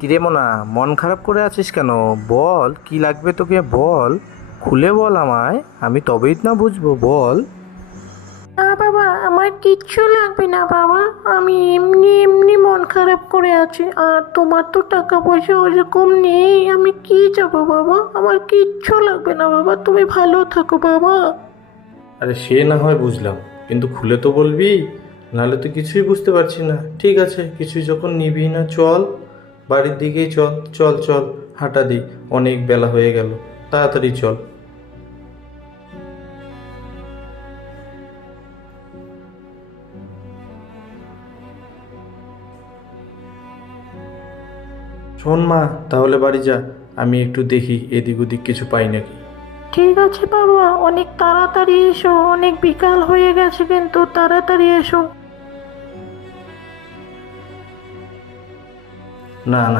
কিরে মোনা, মন খারাপ করে আছিস কেন? বল, কি লাগবে তোকে বল। খুলে বল আমায়, আমি তবেই না বুঝবো, বল। না বাবা, আমার কিচ্ছু লাগবে না বাবা। আমি এমনি এমনি মন খারাপ করে আছি। আর তোমার তো টাকা পয়সা ওরকম নেই, আমি কি যাবো বাবা? আমার কিচ্ছু লাগবে না বাবা, তুমি ভালো থাকো বাবা। আরে সে না হয় বুঝলাম, কিন্তু খুলে তো বলবি, নাহলে তো কিছুই বুঝতে পারছি না। ঠিক আছে, কিছুই যখন নিবি না, চল বাড়ির দিকেই চল। চল চল, হাঁটা দি, অনেক বেলা হয়ে গেল, তাড়াতাড়ি চল। শোন মা, তাহলে বাড়ি যা, আমি একটু দেখি এদিক ওদিক কিছু পাই নাকি। ঠিক আছে বাবা, অনেক তাড়াতাড়ি এসো, অনেক বিকাল হয়ে গেছে, কিন্তু তাড়াতাড়ি এসো। না না।